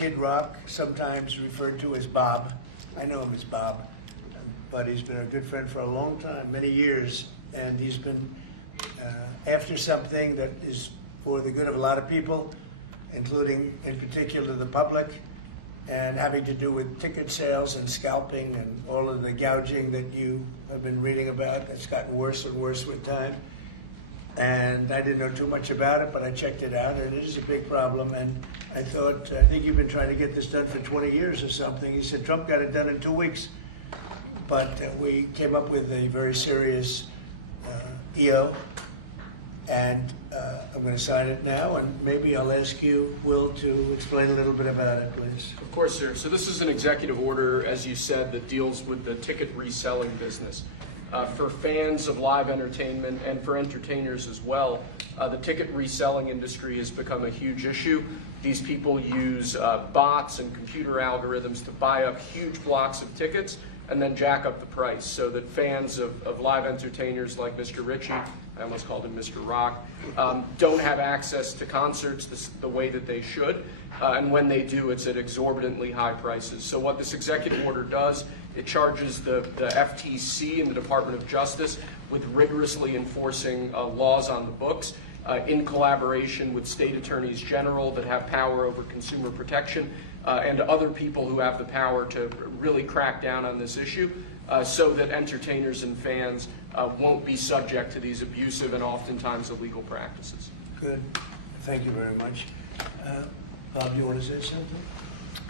Kid Rock, sometimes referred to as Bob. I know him as Bob, but he's been a good friend for a long time, many years, and he's been after something that is for the good of a lot of people, including, in particular, the public, and having to do with ticket sales and scalping and all of the gouging that you have been reading about. It's gotten worse and worse with time. And I didn't know too much about it, but I checked it out, and it is a big problem. And I thought, I think you've been trying to get this done for 20 years or something. He said Trump got it done in 2 weeks. But we came up with a very serious EO, and I'm going to sign it now, and maybe I'll ask you, Will, to explain a little bit about it, please. Of course, sir. So this is an executive order, as you said, that deals with the ticket reselling business. For fans of live entertainment and for entertainers as well, the ticket reselling industry has become a huge issue. These people use bots and computer algorithms to buy up huge blocks of tickets and then jack up the price so that fans of live entertainers like Mr. Ritchie, I almost called him Mr. Rock, don't have access to concerts the way that they should. And when they do, it's at exorbitantly high prices. So what this executive order does, it charges the FTC and the Department of Justice with rigorously enforcing laws on the books in collaboration with state attorneys general that have power over consumer protection and other people who have the power to really crack down on this issue so that entertainers and fans won't be subject to these abusive and oftentimes illegal practices. Good. Thank you very much. Bob, do you want to say something?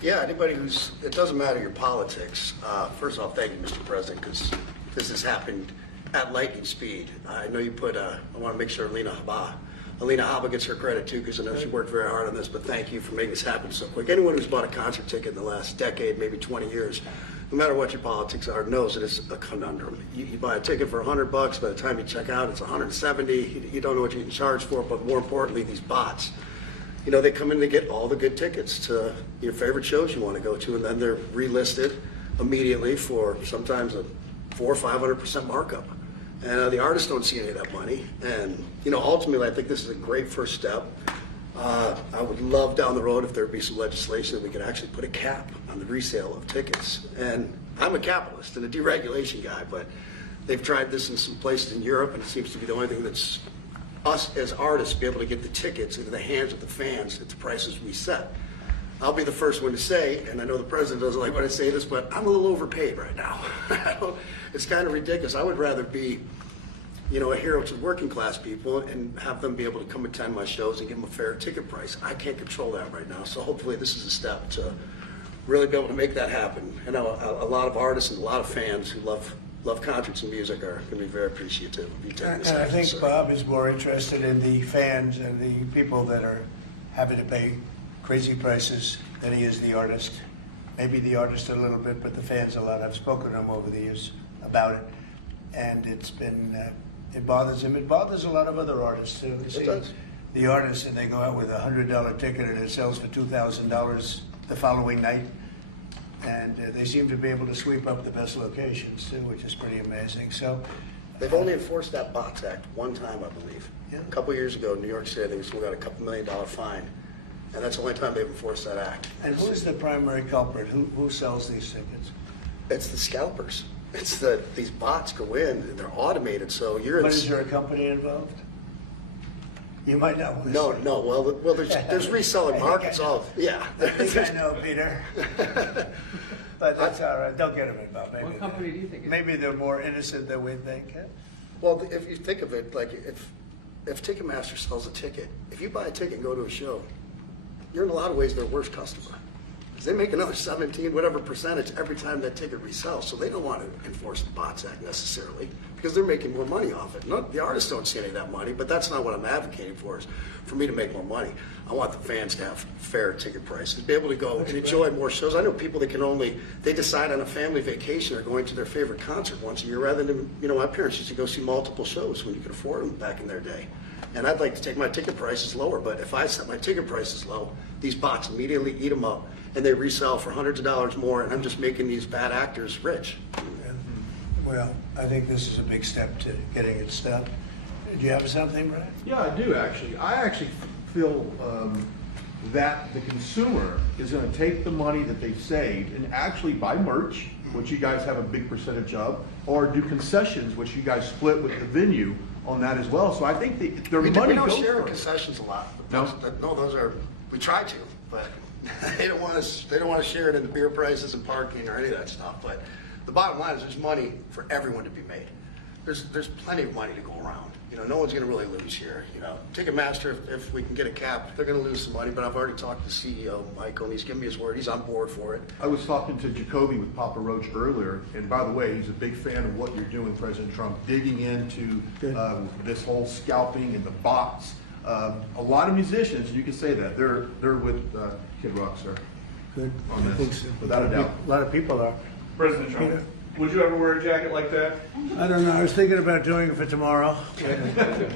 Yeah, anybody who's, it doesn't matter your politics. First off, thank you, Mr. President, because this has happened at lightning speed. I know you put, I want to make sure Alina Habba gets her credit too, because I know she worked very hard on this, but thank you for making this happen so quick. Anyone who's bought a concert ticket in the last decade, maybe 20 years, no matter what your politics are, knows that it's a conundrum. You buy a ticket for $100, by the time you check out, it's 170. You don't know what you can charge for it, but more importantly, these bots. You know, they come in to get all the good tickets to your favorite shows you want to go to, and then they're relisted immediately for sometimes a 400% or 500% markup. And the artists don't see any of that money. And, you know, ultimately, I think this is a great first step. I would love down the road if there'd be some legislation that we could actually put a cap on the resale of tickets. And I'm a capitalist and a deregulation guy, but they've tried this in some places in Europe, and it seems to be the only thing that's us as artists be able to get the tickets into the hands of the fans at the prices we set. I'll be the first one to say, and I know the president doesn't like when I say this, but I'm a little overpaid right now. It's kind of ridiculous. I would rather be, you know, a hero to working class people and have them be able to come attend my shows and give them a fair ticket price. I can't control that right now, so hopefully this is a step to really be able to make that happen. I know a lot of artists and a lot of fans who love concerts and music are going to be very appreciative of you taking this And I action, think sir. Bob is more interested in the fans and the people that are having to pay crazy prices than he is the artist. Maybe the artist a little bit, but the fans a lot. I've spoken to him over the years about it, and it's been, it bothers him. It bothers a lot of other artists too. It does. The artists, and they go out with a $100 ticket and it sells for $2,000 the following night. And they seem to be able to sweep up the best locations too, which is pretty amazing. So They've only enforced that Bots Act one time, I believe. Yeah. A couple years ago in New York City, they still got a couple $1 million fine. And that's the only time they've enforced that act. And who's the primary culprit? Who sells these tickets? It's the scalpers. It's these bots go in and they're automated, so you're But is there a company involved? You might not. No. Well, there's reselling markets. Yeah. I think I know, Peter. But that's all right. Don't get them involved. Maybe What company do you think? Maybe they're more innocent than we think. Huh? Well, if you think of it, like if Ticketmaster sells a ticket, if you buy a ticket and go to a show, you're in a lot of ways their worst customer. Because they make another 17, whatever percentage every time that ticket resells. So they don't want to enforce the Bots Act necessarily because they're making more money off it. No, the artists don't see any of that money, but that's not what I'm advocating for, is for me to make more money. I want the fans to have fair ticket prices, be able to go and enjoy more shows. I know people that they decide on a family vacation or going to their favorite concert once a year rather than, you know, my parents used to go see multiple shows when you could afford them back in their day. And I'd like to take my ticket prices lower, but if I set my ticket prices low, these bots immediately eat them up and they resell for hundreds of dollars more, and I'm just making these bad actors rich. Yeah. Well, I think this is a big step to getting it stopped. Do you have something, Brad? Yeah, I do actually. I actually feel that the consumer is going to take the money that they've saved and actually buy merch, which you guys have a big percentage of, or do concessions, which you guys split with the venue on that as well. So I think their We money don't goes share for it. concessions a lot. No? No, those are, we try to, but they don't want to share it in the beer prices and parking or any of that stuff. But the bottom line is there's money for everyone to be made. There's plenty of money to go around. You know, no one's going to really lose here. You know, Ticketmaster, if we can get a cap, they're going to lose some money. But I've already talked to CEO Michael, and he's given me his word. He's on board for it. I was talking to Jacoby with Papa Roach earlier, and by the way, he's a big fan of what you're doing, President Trump, digging into this whole scalping and the bots. A lot of musicians, you can say that, they're with Kid Rock, sir. Good. On this, I think so. without a doubt. A lot of people are. President Trump, would you ever wear a jacket like that? I don't know. I was thinking about doing it for tomorrow.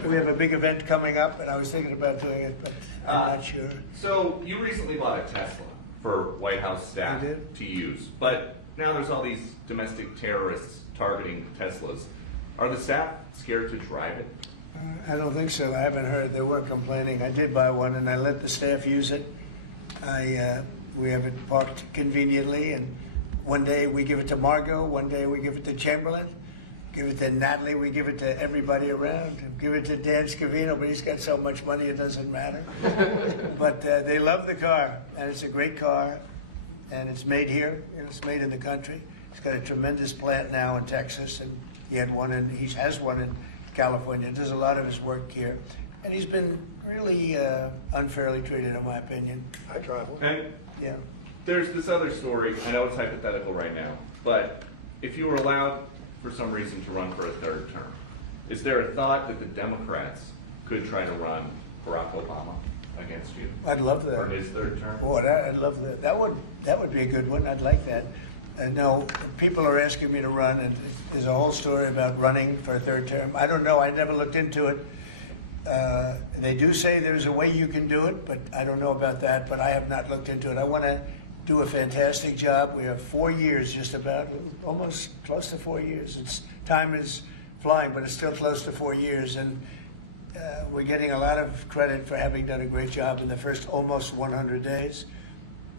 We have a big event coming up, and I was thinking about doing it, but I'm not sure. So you recently bought a Tesla for White House staff I did. to use, but now there's all these domestic terrorists targeting Teslas. Are the staff scared to drive it? I don't think so. I haven't heard. They were complaining. I did buy one, and I let the staff use it. We have it parked conveniently, and one day we give it to Margot, one day we give it to Chamberlain, give it to Natalie, we give it to everybody around, give it to Dan Scavino, but he's got so much money it doesn't matter. But they love the car, and it's a great car, and it's made here, and it's made in the country. He's got a tremendous plant now in Texas, and he has one in California. Does a lot of his work here, and he's been really unfairly treated, in my opinion. I drive one. And Yeah. there's this other story, I know it's hypothetical right now, but if you were allowed for some reason to run for a third term, is there a thought that the Democrats could try to run Barack Obama against you I'd love for that. his third term? Boy, I'd love that. That would be a good one. I'd like that. No, people are asking me to run, and there's a whole story about running for a third term. I don't know. I never looked into it. They do say there's a way you can do it, but I don't know about that. But I have not looked into it. I want to do a fantastic job. We have 4 years, just about, almost close to 4 years. Time is flying, but it's still close to 4 years, and we're getting a lot of credit for having done a great job in the first almost 100 days.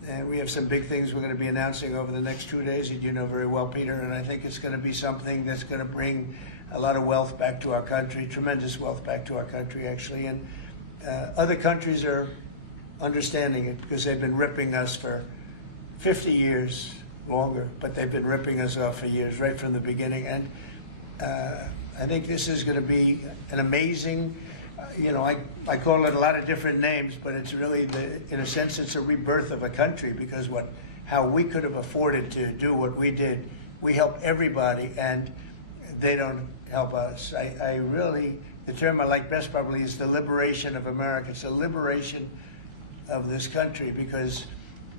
And we have some big things we're going to be announcing over the next 2 days, and you know very well, Peter, and I think it's going to be something that's going to bring a lot of wealth back to our country, tremendous wealth back to our country, actually. And other countries are understanding it because they've been ripping us for 50 years, longer, but they've been ripping us off for years, right from the beginning. And I think this is going to be an amazing, I call it a lot of different names, but it's really, in a sense, it's a rebirth of a country, because how we could have afforded to do what we did. We help everybody, and they don't help us. The term I like best probably is the liberation of America. It's a liberation of this country, because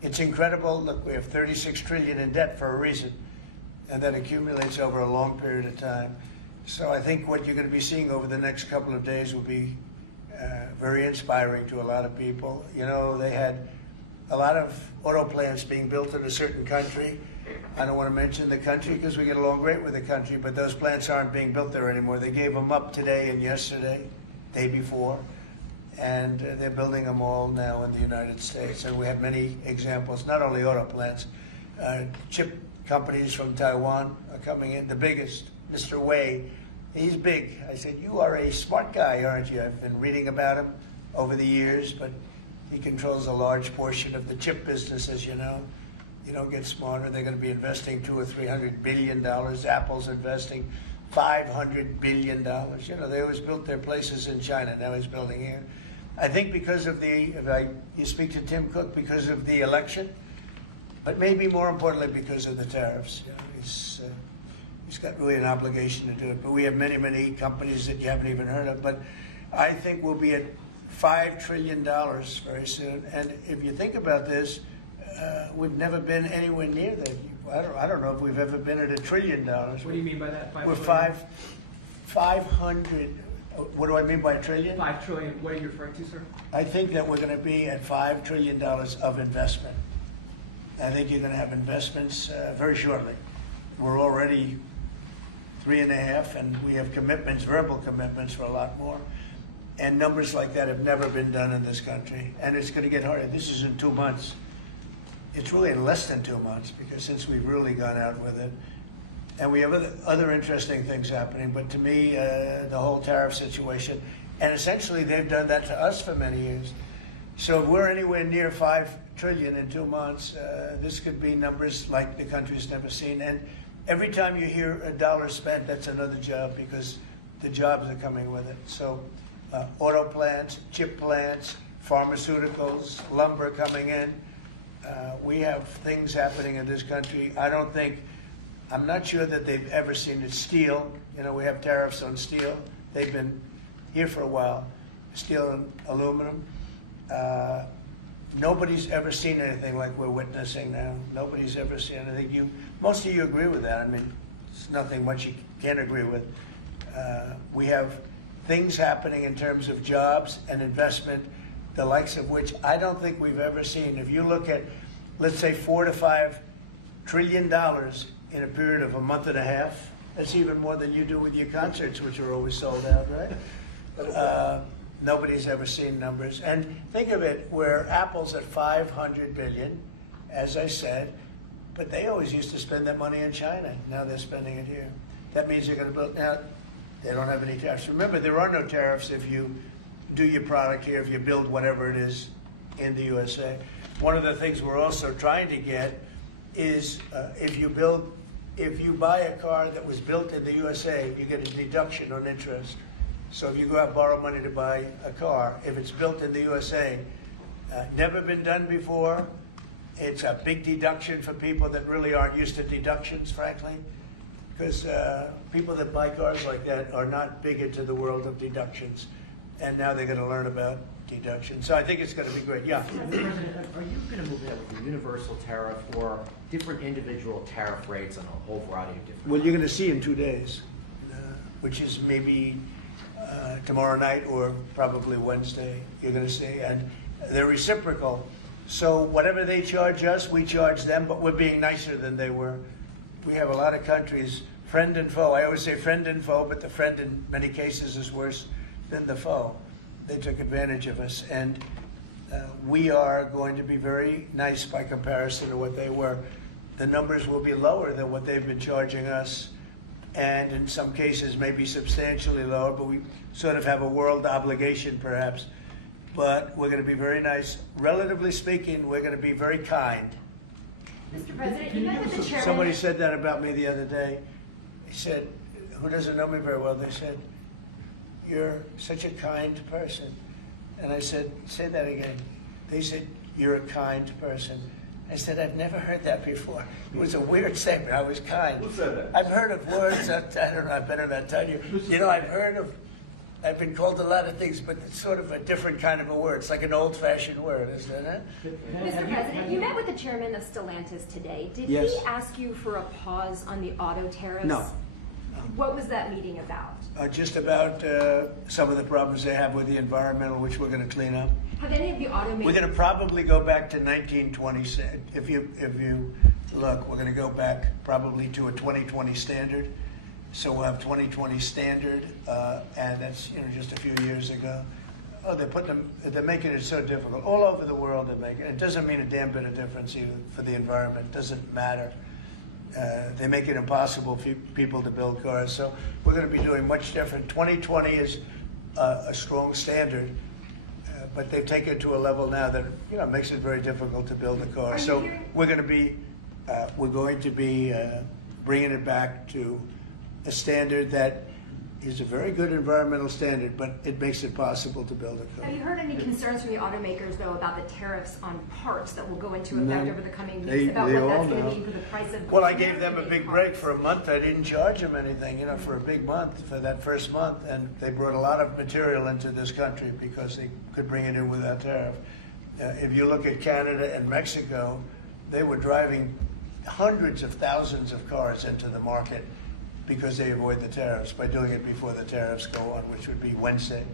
it's incredible. Look, we have 36 trillion in debt for a reason, and that accumulates over a long period of time. So I think what you're going to be seeing over the next couple of days will be very inspiring to a lot of people. You know, they had a lot of auto plants being built in a certain country. I don't want to mention the country because we get along great with the country, but those plants aren't being built there anymore. They gave them up today and yesterday, day before, and they're building them all now in the United States. And we have many examples, not only auto plants, chip companies from Taiwan are coming in. The biggest, Mr. Wei, he's big. I said, you are a smart guy, aren't you? I've been reading about him over the years, but he controls a large portion of the chip business, as you know. You don't get smarter. They're going to be investing $200 or $300 billion. Apple's investing $500 billion. You know, they always built their places in China. Now he's building here. I think because of you speak to Tim Cook, because of the election, but maybe more importantly because of the tariffs. You know, he's got really an obligation to do it. But we have many, many companies that you haven't even heard of. But I think we'll be at $5 trillion very soon. And if you think about this, we've never been anywhere near that. I don't know if we've ever been at $1 trillion. What do you mean by that? We're 500. What do I mean by trillion? 5 trillion. What are you referring to, sir? I think that we're going to be at $5 trillion of investment. I think you're going to have investments very shortly. We're already 3.5, and we have commitments, verbal commitments for a lot more. And numbers like that have never been done in this country. And it's going to get harder. This is in 2 months. It's really in less than 2 months, because since we've really gone out with it. And we have other interesting things happening. But to me, the whole tariff situation, and essentially they've done that to us for many years. So if we're anywhere near 5 trillion in 2 months, this could be numbers like the country's never seen. And every time you hear a dollar spent, that's another job, because the jobs are coming with it. So auto plants, chip plants, pharmaceuticals, lumber coming in. We have things happening in this country. I'm not sure that they've ever seen it. Steel, we have tariffs on steel. They've been here for a while. Steel and aluminum. Nobody's ever seen anything like we're witnessing now. Nobody's ever seen anything. Most of you agree with that. I mean, it's nothing much you can't agree with. We have things happening in terms of jobs and investment, the likes of which I don't think we've ever seen. If you look at, let's say, $4 to $5 trillion in a period of a month and a half, that's even more than you do with your concerts, which are always sold out, right? Nobody's ever seen numbers. And think of it, where Apple's at 500 billion, as I said, but they always used to spend that money in China. Now they're spending it here. That means they're going to build. Now, they don't have any tariffs. Remember, there are no tariffs if you do your product here, if you build whatever it is in the USA. One of the things we're also trying to get is if you buy a car that was built in the USA, you get a deduction on interest. So if you go out and borrow money to buy a car, if it's built in the USA, never been done before, it's a big deduction for people that really aren't used to deductions, frankly, because people that buy cars like that are not big into the world of deductions, and now they're going to learn about deductions. So I think it's going to be great. Yeah. Mr. President, are you going to move ahead with a universal tariff or different individual tariff rates on a whole variety of different? Well, you're going to see in 2 days, which is maybe tomorrow night or probably Wednesday. You're going to see, and they're reciprocal. So whatever they charge us, we charge them, but we're being nicer than they were. We have a lot of countries, friend and foe. I always say friend and foe, but the friend in many cases is worse than the foe. They took advantage of us, and we are going to be very nice by comparison to what they were. The numbers will be lower than what they've been charging us, and in some cases maybe substantially lower, but we sort of have a world obligation perhaps. But we're going to be very nice. Relatively speaking, we're going to be very kind. Mr. President, you met with the chairman. Somebody said that about me the other day. He said, who doesn't know me very well, they said, "You're such a kind person." And I said, "Say that again." They said, "You're a kind person." I said, "I've never heard that before." It was a weird statement. I was kind. Who said that? I've heard of words that, I don't know, I better not tell you. I've been called a lot of things, but it's sort of a different kind of a word. It's like an old-fashioned word, isn't it? Mr. President, you met with the chairman of Stellantis today. Did Yes. he ask you for a pause on the auto tariffs? No. What was that meeting about? Just about some of the problems they have with the environmental, which we're going to clean up. Have any of the automakers... We're going to probably go back to 1920. If you look, we're going to go back probably to a 2020 standard. So we'll have 2020 standard, and that's just a few years ago. Oh, they're making it so difficult all over the world. They're making it. It doesn't mean a damn bit of difference even for the environment. It doesn't matter. They make it impossible for people to build cars. So we're going to be doing much different. 2020 is a strong standard, but they've taken it to a level now that makes it very difficult to build a car. So we're going to be bringing it back to a standard that is a very good environmental standard, but it makes it possible to build a car. Have you heard any concerns from the automakers, though, about the tariffs on parts that will go into effect over the coming weeks, about what that's going to mean for the price of... Well, I gave them a big break for a month. I didn't charge them anything, for a big month, for that first month, and they brought a lot of material into this country because they could bring it in without tariff. If you look at Canada and Mexico, they were driving hundreds of thousands of cars into the market because they avoid the tariffs by doing it before the tariffs go on, which would be Wednesday.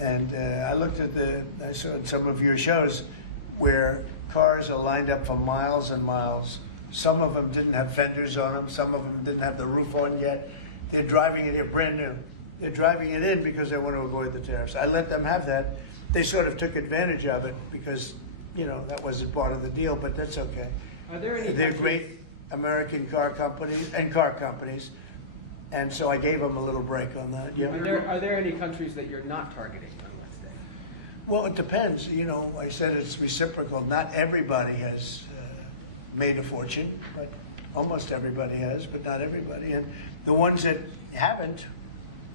And I saw some of your shows where cars are lined up for miles and miles. Some of them didn't have fenders on them. Some of them didn't have the roof on yet. They're driving it here brand new. They're driving it in because they want to avoid the tariffs. I let them have that. They sort of took advantage of it because, that wasn't part of the deal, but that's okay. Are there any They're countries- great American car companies, and so I gave them a little break on that. Yeah. Are there any countries that you're not targeting on Wednesday? Well, it depends. I said it's reciprocal. Not everybody has made a fortune, but almost everybody has, but not everybody. And the ones that haven't,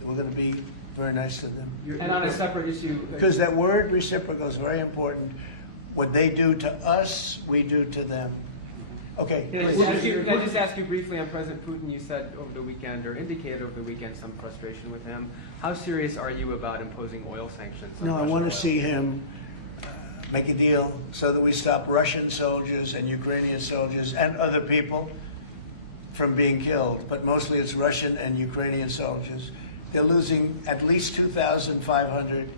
we're going to be very nice to them. And on a separate issue, Because that word reciprocal is very important. What they do to us, we do to them. Okay. can I just ask you briefly on President Putin? You said over the weekend, or indicated over the weekend, some frustration with him. How serious are you about imposing oil sanctions on No, I Russian want oil? to see him make a deal so that we stop Russian soldiers and Ukrainian soldiers and other people from being killed. But mostly it's Russian and Ukrainian soldiers. They're losing at least 2,500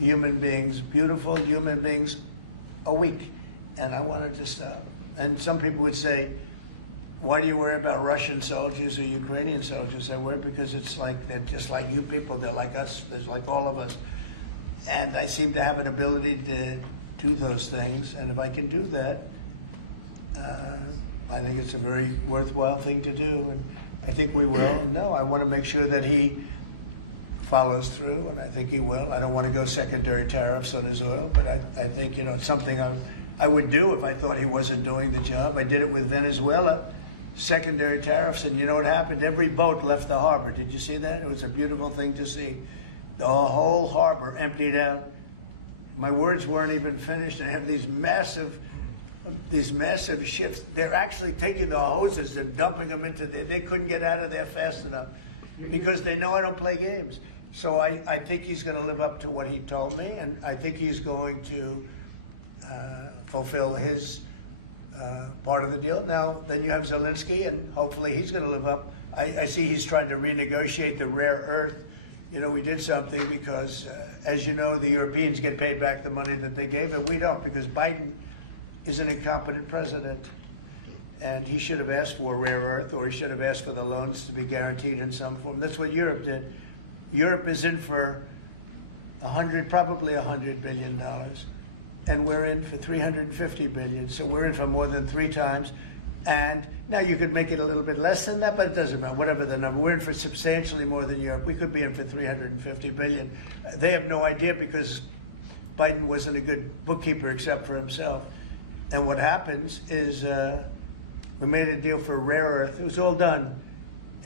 human beings, beautiful human beings, a week. And I want it to stop. And some people would say, why do you worry about Russian soldiers or Ukrainian soldiers? I worry because it's like they're just like you people. They're like us. They're like all of us. And I seem to have an ability to do those things. And if I can do that, I think it's a very worthwhile thing to do. And I think we will. And no, I want to make sure that he follows through, and I think he will. I don't want to go secondary tariffs on his oil, but I think, it's something I would do if I thought he wasn't doing the job. I did it with Venezuela, secondary tariffs, and you know what happened? Every boat left the harbor. Did you see that? It was a beautiful thing to see. The whole harbor emptied out. My words weren't even finished. I have these massive ships. They're actually taking the hoses and dumping them into there. They couldn't get out of there fast enough because they know I don't play games. So I think he's going to live up to what he told me, and I think he's going to fulfill his part of the deal. Now, then you have Zelensky, and hopefully he's going to live up. I see he's trying to renegotiate the rare earth. We did something because, as you know, the Europeans get paid back the money that they gave, and we don't, because Biden is an incompetent president. And he should have asked for rare earth, or he should have asked for the loans to be guaranteed in some form. That's what Europe did. Europe is in for probably $100 billion, and we're in for $350 billion. So we're in for more than 3 times. And now you could make it a little bit less than that, but it doesn't matter. Whatever the number, we're in for substantially more than Europe. We could be in for $350 billion. They have no idea because Biden wasn't a good bookkeeper except for himself. And what happens is we made a deal for rare earth. It was all done.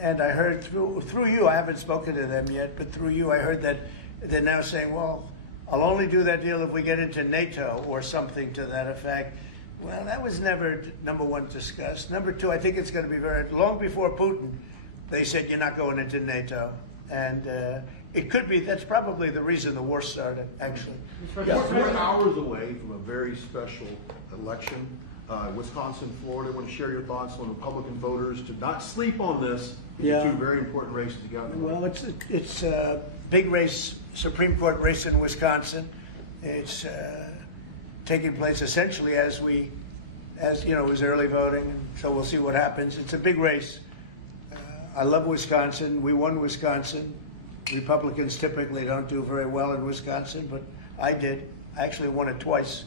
And I heard through you, I haven't spoken to them yet, but through you I heard that they're now saying, well, I'll only do that deal if we get into NATO or something to that effect. Well, that was never, number one, discussed. Number two, I think it's going to be long before Putin, they said you're not going into NATO. And it could be, that's probably the reason the war started, actually. Yeah, we're hours away from a very special election. Wisconsin, Florida. I want to share your thoughts on Republican voters to not sleep on this. These are 2 very important races you got. Well, it's a big race, Supreme Court race in Wisconsin. It's taking place essentially as it was early voting, and so we'll see what happens. It's a big race. I love Wisconsin. We won Wisconsin. Republicans typically don't do very well in Wisconsin, but I did. I actually won it twice.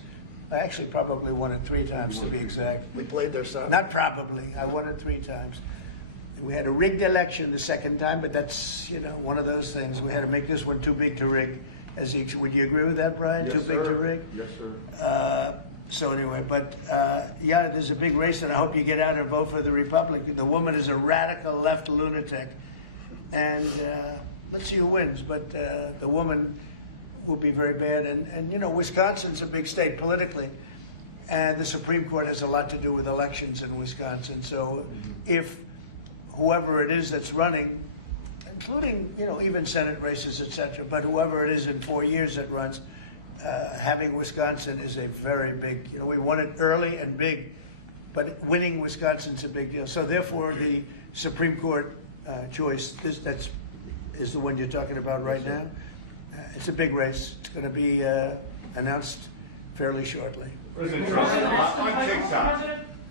I actually probably won it 3 times to be exact. We played their side. Not probably. I won it 3 times. We had a rigged election the second time, but that's one of those things. We had to make this one too big to rig. Would you agree with that, Brian? Yes, Too big sir. to rig? Yes, sir. So anyway, but there's a big race, and I hope you get out and vote for the Republican. The woman is a radical left lunatic, and let's see who wins. But the woman will be very bad, and Wisconsin's a big state politically, and the Supreme Court has a lot to do with elections in Wisconsin. So if whoever it is that's running, including even Senate races, etc., but whoever it is in 4 years that runs, having Wisconsin is a very big, we won it early and big, but winning Wisconsin's a big deal. So therefore, the Supreme Court choice is the one you're talking about right now. It's a big race. It's going to be announced fairly shortly. President Trump, on TikTok,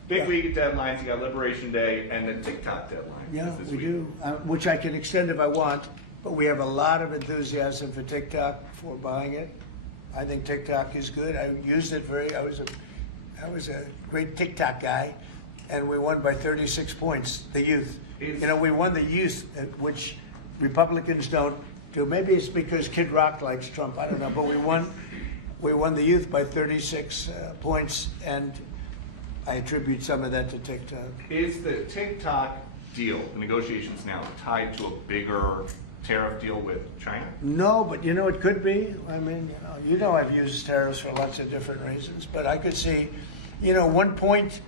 big week of deadlines. You got Liberation Day and then TikTok deadline. Yeah, this we week. do, which I can extend if I want. but we have a lot of enthusiasm for TikTok, for buying it. I think TikTok is good. I used it I was a great TikTok guy, and we won by 36 points, the youth. We won the youth, which Republicans don't do. Maybe it's because Kid Rock likes Trump, I don't know, but we won the youth by 36 points, and I attribute some of that to TikTok. Is the TikTok deal, the negotiations now, tied to a bigger tariff deal with China? No, but it could be. I mean, I've used tariffs for lots of different reasons, but I could see, 1 point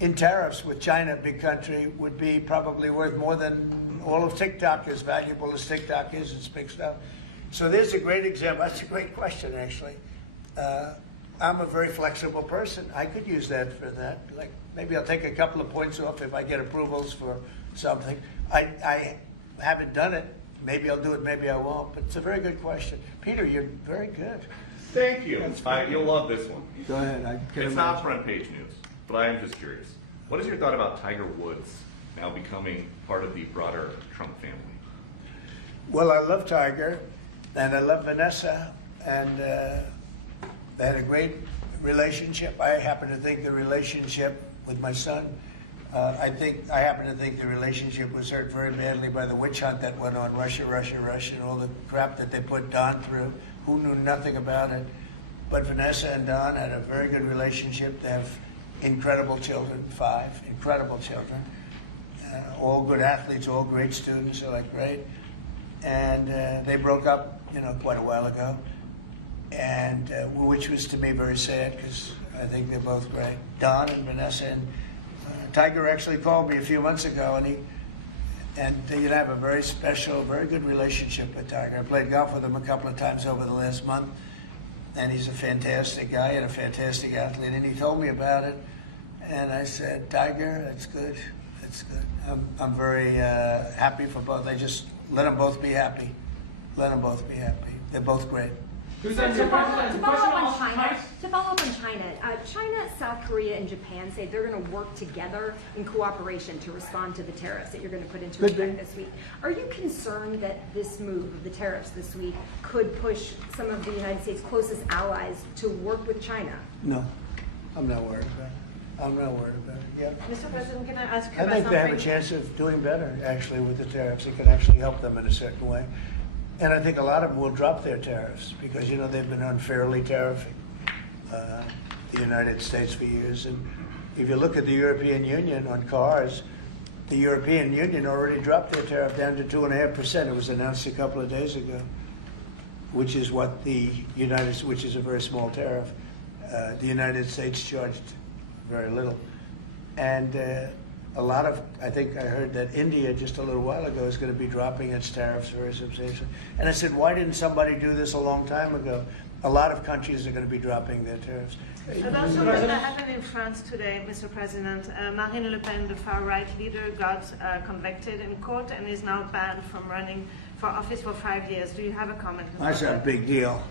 in tariffs with China, big country, would be probably worth more than all of TikTok, as valuable as TikTok is. It's big stuff. So there's a great example. That's a great question, actually. I'm a very flexible person. I could use that for that. Like, maybe I'll take a couple of points off if I get approvals for something. I haven't done it. Maybe I'll do it, maybe I won't. But it's a very good question. Peter, you're very good. Thank you. You'll love this one. Go ahead. It's not front page news, but I am just curious. What is your thought about Tiger Woods now becoming part of the broader Trump family? Well, I love Tiger, and I love Vanessa, and they had a great relationship. I happen to think the relationship with my son, I happen to think the relationship was hurt very badly by the witch hunt that went on, Russia, and all the crap that they put Don through, who knew nothing about it. But Vanessa and Don had a very good relationship. They have incredible children, 5 incredible children, all good athletes, all great students, they're like great. And they broke up, quite a while ago, and which was to me very sad because I think they're both great. Don and Vanessa, and Tiger actually called me a few months ago, and I have a very special, very good relationship with Tiger. I played golf with him a couple of times over the last month, and he's a fantastic guy and a fantastic athlete. And he told me about it, and I said, Tiger, that's good. That's good. I'm very happy for both. I just let them both be happy. Let them both be happy. They're both great. To follow up on China, China, South Korea, and Japan say they're going to work together in cooperation to respond to the tariffs that you're going to put into effect this week. Are you concerned that this move of the tariffs this week could push some of the United States' closest allies to work with China? No, I'm not worried about it. I'm not worried about it. Yeah. Mr. President, can I ask you I about think they have a something? chance of doing better, actually, with the tariffs. It can actually help them in a certain way. And I think a lot of them will drop their tariffs because, they've been unfairly tariffing the United States for years. And if you look at the European Union on cars, the European Union already dropped their tariff down to 2.5%. It was announced a couple of days ago, which is what which is a very small tariff. The United States charged very little. And I think I heard that India just a little while ago is going to be dropping its tariffs very substantially. And I said, why didn't somebody do this a long time ago? A lot of countries are going to be dropping their tariffs. About something that happened in France today, Mr. President. Marine Le Pen, the far-right leader, got convicted in court and is now banned from running for office for 5 years. Do you have a comment on That's that? a big deal.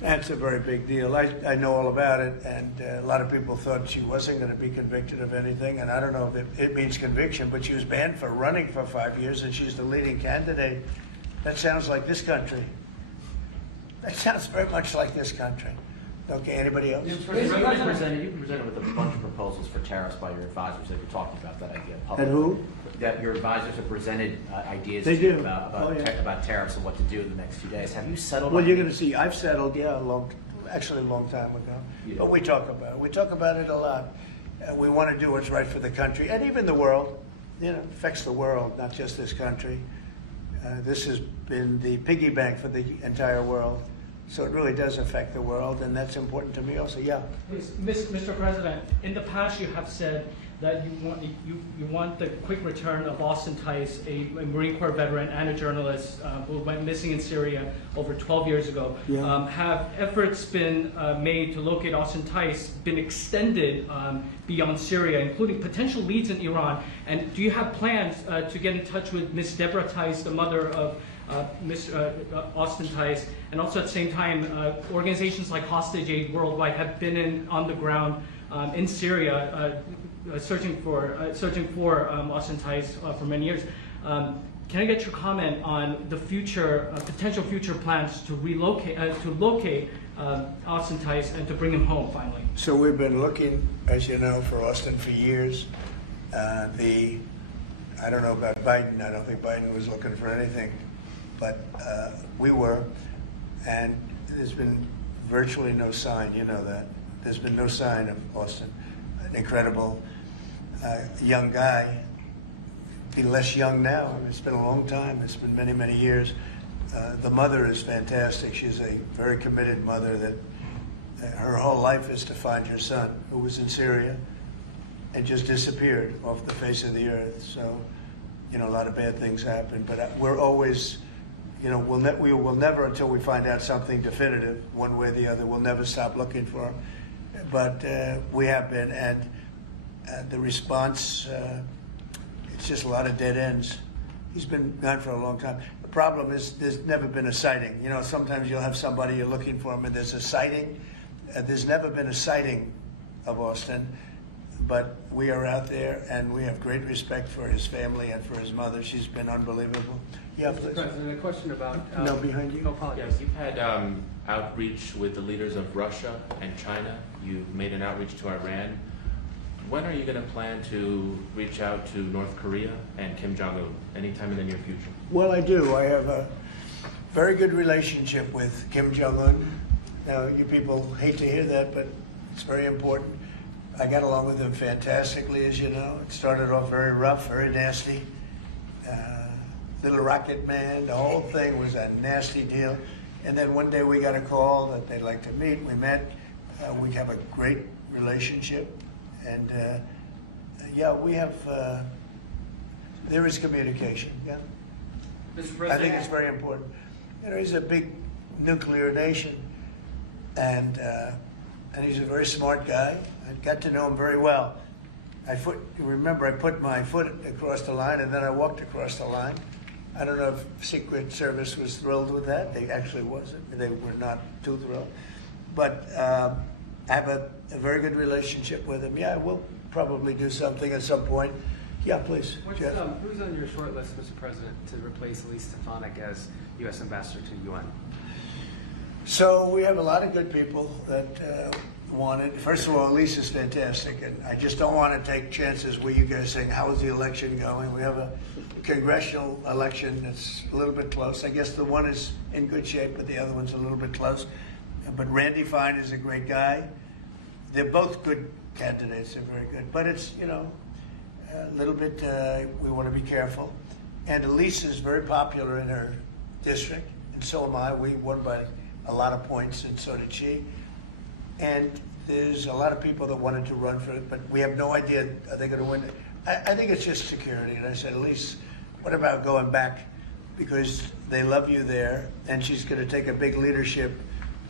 That's a very big deal. I know all about it, and a lot of people thought she wasn't going to be convicted of anything, and I don't know if it means conviction, but she was banned for running for 5 years, and she's the leading candidate. That sounds like this country. That sounds very much like this country. Okay, anybody else? You've been presented with a bunch of proposals for tariffs by your advisors that you're talking about that idea publicly. And who? That your advisors have presented ideas They to you do. about tariffs and what to do in the next few days. Have you settled Well, on you're any- going to see, I've settled, a long time ago. Yeah. But we talk about it. We talk about it a lot. We want to do what's right for the country and even the world. It affects the world, not just this country. This has been the piggy bank for the entire world. So it really does affect the world, and that's important to me also. Yeah. Mr. President, in the past you have said that you want the quick return of Austin Tice, a Marine Corps veteran and a journalist who went missing in Syria over 12 years ago. Yeah. Have efforts been made to locate Austin Tice been extended beyond Syria, including potential leads in Iran? And do you have plans to get in touch with Ms. Deborah Tice, the mother of Austin Tice, and also at the same time, organizations like Hostage Aid Worldwide have been on the ground in Syria, searching for Austin Tice for many years. Can I get your comment on the future, potential future plans to locate Austin Tice and to bring him home finally? So we've been looking, as you know, for Austin for years. I don't know about Biden. I don't think Biden was looking for anything, but we were, and there's been virtually no sign. You know that. There's been no sign of Austin. An incredible young guy. Be less young now. It's been a long time. It's been many, many years. The mother is fantastic. She's a very committed mother that her whole life is to find her son, who was in Syria and just disappeared off the face of the earth. So, you know, a lot of bad things happen. But we're always, you know, we will never, until we find out something definitive, one way or the other, we'll never stop looking for him. But we have been, and the response, it's just a lot of dead ends. He's been gone for a long time. The problem is there's never been a sighting. You know, sometimes you'll have somebody you're looking for him and there's a sighting. There's never been a sighting of Austin, but we are out there and we have great respect for his family and for his mother. She's been unbelievable. Yeah, Mr. please. President, a question about... No, behind you. Oh, apologies. Yes, you've had outreach with the leaders of Russia and China. You've made an outreach to Iran. When are you going to plan to reach out to North Korea and Kim Jong-un? Anytime in the near future? Well, I do. I have a very good relationship with Kim Jong-un. Now, you people hate to hear that, but it's very important. I got along with him fantastically, as you know. It started off very rough, very nasty. Little rocket man, the whole thing was a nasty deal. And then one day we got a call that they'd like to meet. We met. We have a great relationship. And yeah, we have, there is communication, yeah. Mr. I President, think it's very important. You know, he's a big nuclear nation, and he's a very smart guy. I got to know him very well. Remember, I put my foot across the line, and then I walked across the line. I don't know if Secret Service was thrilled with that. They actually wasn't. They were not too thrilled. But I have a very good relationship with him. Yeah, we'll probably do something at some point. Yeah, please. Jeff. who's on your short list, Mr. President, to replace Elise Stefanik as U.S. Ambassador to the UN? So we have a lot of good people that want it. First of all, Elise is fantastic, and I just don't want to take chances with you guys saying, how is the election going? We have a congressional election that's a little bit close. I guess the one is in good shape, but the other one's a little bit close. But Randy Fine is a great guy. They're both good candidates. They're very good. But it's, you know, a little bit, we want to be careful. And Elise is very popular in her district, and so am I. We won by a lot of points, and so did she. And there's a lot of people that wanted to run for it, but we have no idea, are they going to win it? I think it's just security. And I said, Elise, what about going back? Because they love you there, and she's going to take a big leadership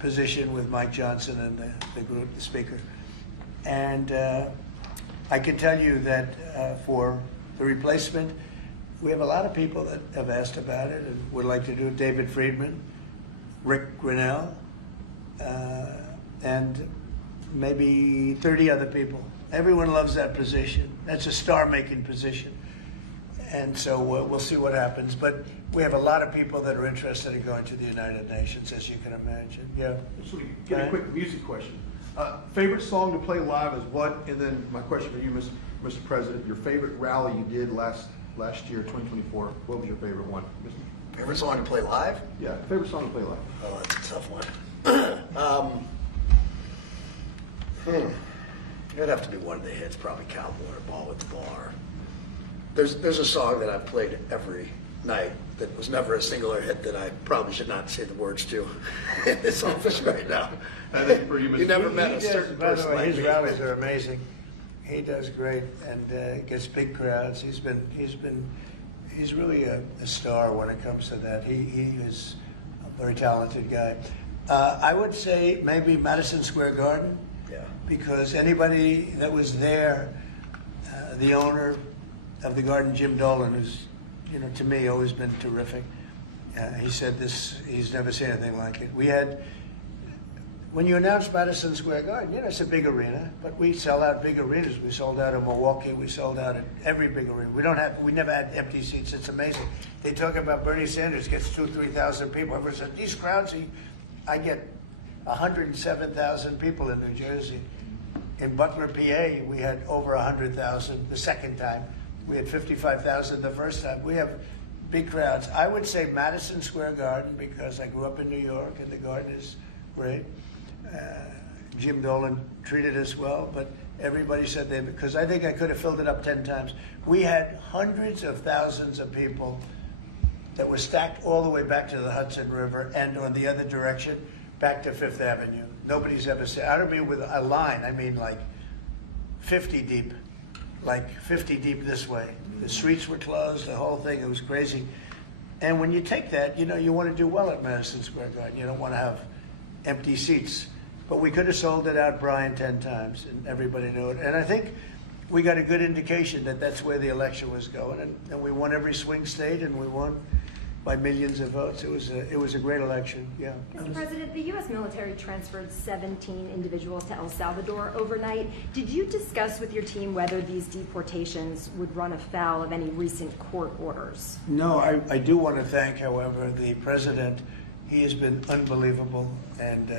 position with Mike Johnson and the group, the speaker. And I can tell you that for the replacement, we have a lot of people that have asked about it and would like to do it. David Friedman, Rick Grinnell, and maybe 30 other people. Everyone loves that position. That's a star-making position. And so we'll see what happens. But we have a lot of people that are interested in going to the United Nations, as you can imagine. Yeah. Just want to get a quick music question. Favorite song to play live is what? And then my question for you, Mr. President, your favorite rally you did last year, 2024. What was your favorite one? Favorite song to play live? Yeah, favorite song to play live. Oh, that's a tough one. It'd have to be one of the hits, probably Cowboy or Ball with the Bar. There's a song that I've played every night that was never a singular hit that I probably should not say the words to in this office right now. I think for you, Mr. You never met a certain By the person way, like his me. rallies are amazing. He does great and gets big crowds. He's really a star when it comes to that. He is a very talented guy. I would say maybe Madison Square Garden. Yeah. Because anybody that was there, the owner of the garden, Jim Dolan, who's, you know, to me always been terrific. He said this, he's never seen anything like it. We had when you announce Madison Square Garden, you know, it's a big arena, but we sell out big arenas. We sold out in Milwaukee. We sold out at every big arena. We never had empty seats. It's amazing. They talk about Bernie Sanders gets 2,000 to 3,000 people. Everyone said, these crowds, I get 107,000 people in New Jersey. In Butler, PA, we had over 100,000 the second time. We had 55,000 the first time. We have big crowds. I would say Madison Square Garden because I grew up in New York and the Garden is great. Jim Dolan treated us well, but everybody said they, because I think I could have filled it up 10 times. We had hundreds of thousands of people that were stacked all the way back to the Hudson River and on the other direction, back to Fifth Avenue. Nobody's ever said, I don't mean with a line, I mean like 50 deep, this way. The streets were closed, the whole thing, it was crazy. And when you take that, you know, you want to do well at Madison Square Garden. You don't want to have empty seats. But we could have sold it out, Brian, 10 times, and everybody knew it. And I think we got a good indication that that's where the election was going. And we won every swing state, and we won by millions of votes. It was a great election, yeah. Mr. President, the U.S. military transferred 17 individuals to El Salvador overnight. Did you discuss with your team whether these deportations would run afoul of any recent court orders? No, I do want to thank, however, the president. He has been unbelievable, and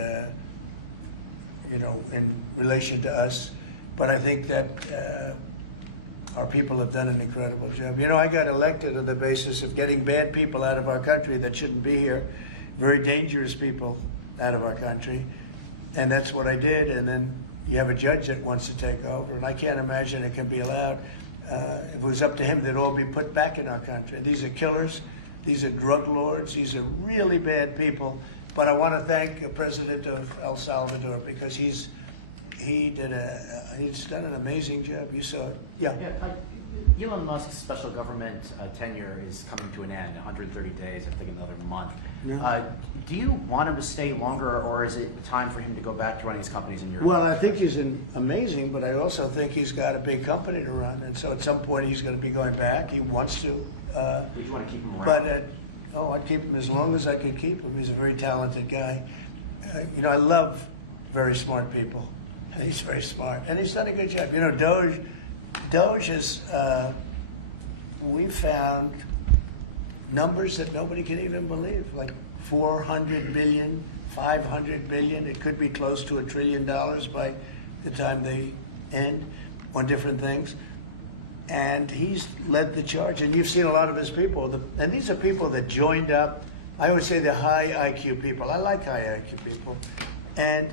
you know, in relation to us. But I think that our people have done an incredible job. You know, I got elected on the basis of getting bad people out of our country that shouldn't be here, very dangerous people out of our country, and that's what I did. And then you have a judge that wants to take over, and I can't imagine it can be allowed. If it was up to him, they'd all be put back in our country. These are killers. These are drug lords. These are really bad people. But I want to thank the president of El Salvador because he's done an amazing job. You saw it. Yeah. Elon Musk's special government tenure is coming to an end, 130 days, I think another month. Yeah. Do you want him to stay longer, or is it time for him to go back to running his companies in Europe? Well, I think he's amazing, but I also think he's got a big company to run. And so at some point he's going to be going back. He wants to. Would you want to keep him around? But I'd keep him as long as I could keep him. He's a very talented guy. You know, I love very smart people. And he's very smart, and he's done a good job. You know, DOGE is, we found numbers that nobody can even believe, like 400 billion, 500 billion. It could be close to $1 trillion by the time they end on different things. And he's led the charge, and you've seen a lot of his people. And these are people that joined up. I always say they're high IQ people. I like high IQ people. And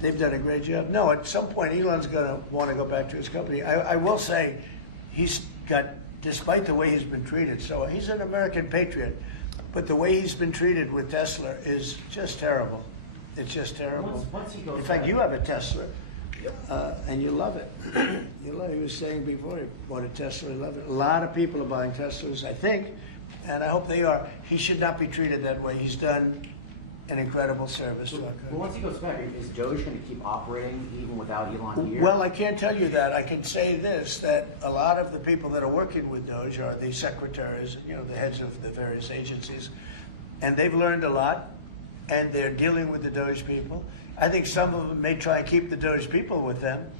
they've done a great job. No, at some point, Elon's going to want to go back to his company. I will say he's got, despite the way he's been treated, so he's an American patriot, but the way he's been treated with Tesla is just terrible. It's just terrible. Once he goes In fact, back- you have a Tesla. And you love it. You love it. He was saying before he bought a Tesla, he loved it. A lot of people are buying Teslas, I think, and I hope they are. He should not be treated that way. He's done an incredible service to our country. Well, once he goes back, is Doge going to keep operating even without Elon here? Well, I can't tell you that. I can say this, that a lot of the people that are working with DOGE are the secretaries, you know, the heads of the various agencies, and they've learned a lot, and they're dealing with the DOGE people. I think some of them may try and keep the DOGE people with them,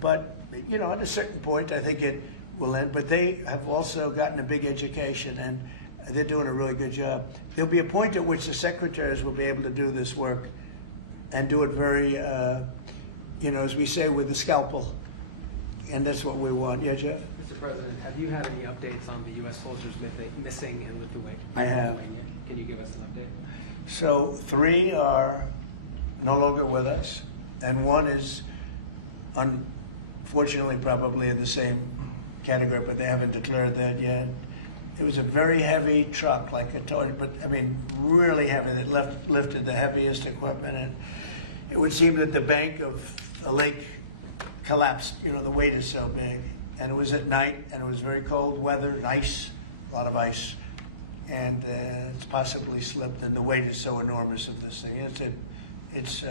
but, you know, at a certain point, I think it will end. But they have also gotten a big education, and they're doing a really good job. There'll be a point at which the secretaries will be able to do this work and do it very, you know, as we say, with the scalpel. And that's what we want. Yeah, Jeff? Mr. President, have you had any updates on the U.S. soldiers missing in Lithuania? I have. Can you give us an update? So 3 are no longer with us, and 1 is unfortunately probably in the same category, but they haven't declared that yet. It was a very heavy truck, like a toy, but I mean really heavy, that lifted the heaviest equipment, and it would seem that the bank of the lake collapsed. You know, the weight is so big, and it was at night, and it was very cold weather, and ice, a lot of ice, and it's possibly slipped, and the weight is so enormous of this thing. It's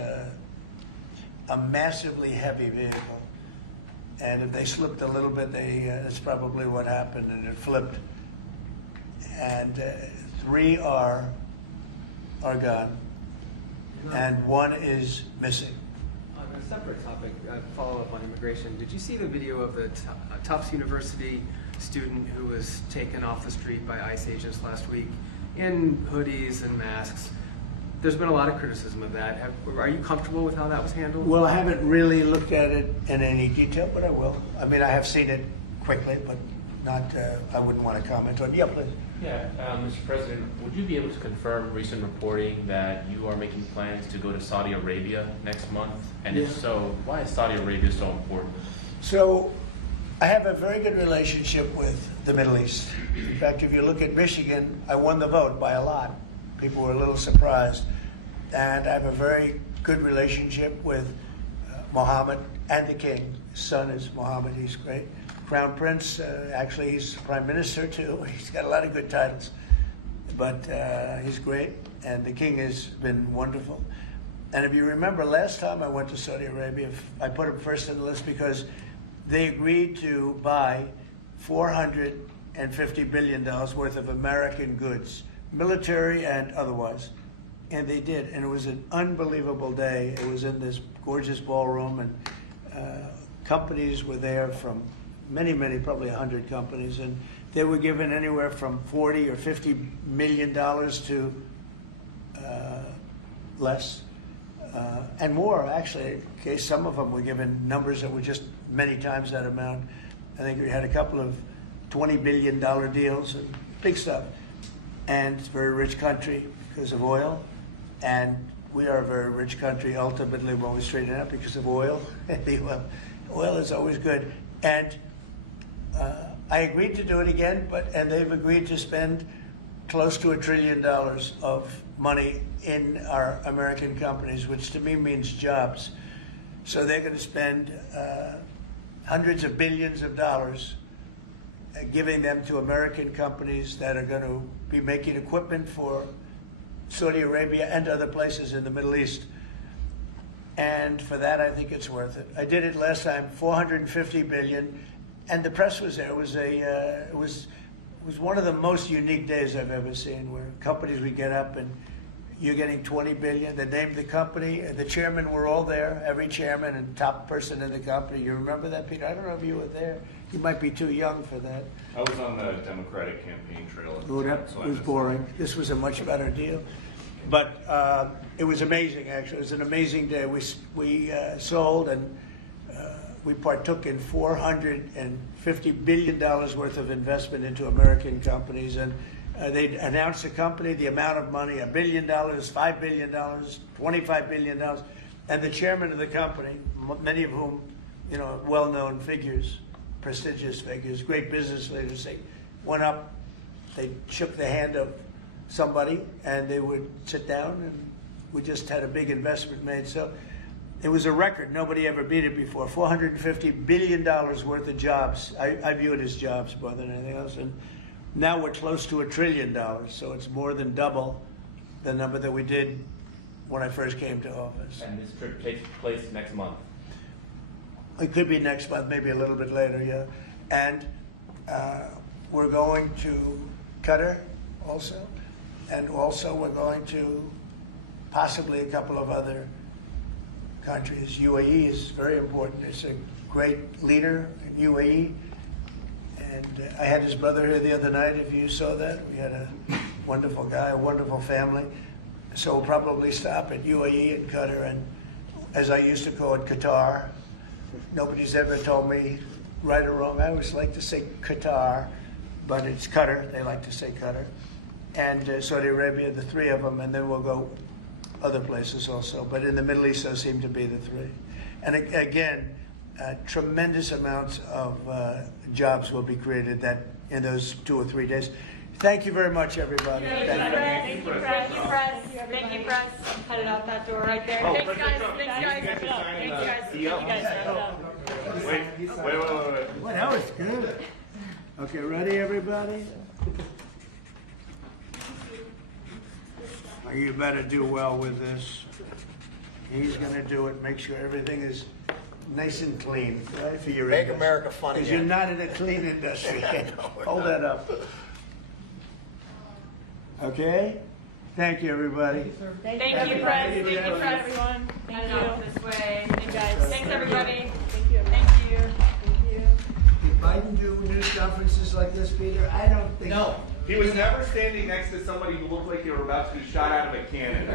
a massively heavy vehicle, and if they slipped a little bit, that's probably what happened, and it flipped. And 3 are gone. and one is missing. On a separate topic, follow up on immigration. Did you see the video of the Tufts University student who was taken off the street by ICE agents last week in hoodies and masks? There's been a lot of criticism of that. Are you comfortable with how that was handled? Well, I haven't really looked at it in any detail, but I will. I mean, I have seen it quickly, but not, I wouldn't want to comment on it. Yeah, please. Yeah, Mr. President, would you be able to confirm recent reporting that you are making plans to go to Saudi Arabia next month? And if so, why is Saudi Arabia so important? So, I have a very good relationship with the Middle East. In fact, if you look at Michigan, I won the vote by a lot. People were a little surprised. And I have a very good relationship with Mohammed and the king. His son is Mohammed, he's great. Crown Prince, actually he's Prime Minister too. He's got a lot of good titles, but he's great. And the king has been wonderful. And if you remember, last time I went to Saudi Arabia, I put him first on the list because they agreed to buy $450 billion worth of American goods, military and otherwise. And they did, and it was an unbelievable day. It was in this gorgeous ballroom, and companies were there from many, probably 100 companies, and they were given anywhere from $40 or $50 million to less, and more, actually. Okay, some of them were given numbers that were just many times that amount. I think we had a couple of $20 billion deals, and big stuff. And it's a very rich country because of oil. And we are a very rich country ultimately when we straighten it out because of oil. Oil is always good. And I agreed to do it again, and they've agreed to spend close to $1 trillion of money in our American companies, which to me means jobs. So they're going to spend hundreds of billions of dollars giving them to American companies that are going to be making equipment for Saudi Arabia and other places in the Middle East. And for that, I think it's worth it. I did it last time, $450 billion, and the press was there. It was one of the most unique days I've ever seen, where companies would get up and you're getting $20 billion. They named the company, and the chairmen were all there, every chairman and top person in the company. You remember that, Peter? I don't know if you were there. You might be too young for that. I was on the Democratic campaign trail at the Oh, time, that so I was missed boring. This was a much better deal. But it was amazing, actually. It was an amazing day. We sold and we partook in $450 billion worth of investment into American companies. And they announced the company, the amount of money, $1 billion, $5 billion, $25 billion. And the chairman of the company, many of whom, you know, well-known figures, prestigious figures, great business leaders, they went up, they shook the hand of somebody, and they would sit down, and we just had a big investment made. So it was a record. Nobody ever beat it before. $450 billion worth of jobs. I view it as jobs more than anything else. And now we're close to $1 trillion, so it's more than double the number that we did when I first came to office. And this trip takes place next month. It could be next month, maybe a little bit later, yeah. And we're going to Qatar also. And also we're going to possibly a couple of other countries. UAE is very important. It's a great leader in UAE. And I had his brother here the other night, if you saw that. We had a wonderful guy, a wonderful family. So we'll probably stop at UAE and Qatar, and as I used to call it, Qatar. Nobody's ever told me right or wrong. I always like to say Qatar, but it's Qatar. They like to say Qatar. And Saudi Arabia, the three of them, and then we'll go other places also. But in the Middle East, those seem to be the three. And again, tremendous amounts of jobs will be created in those 2 or 3 days. Thank you very much, everybody. Thank you, press. Thank you, press. Headed out that door right there. Oh, Thanks, guys. Thanks, guys. You guys. Wait. Well, that was good. Okay, ready, everybody? You better do well with this. He's going to do it. Make sure everything is nice and clean, right, for your Make industry. America fun Because again. you're not in a clean industry. I know, we're Hold not. that up. Okay? Thank you, everybody. Thank you, press. Thank you, press. Everyone, Head thank it out you. this way. Thank you, guys. Thanks, everybody. Thank you. Thank you. Thank you. Did Biden do news conferences like this, Peter? I don't think. No, he was never standing next to somebody who looked like they were about to be shot out of a cannon.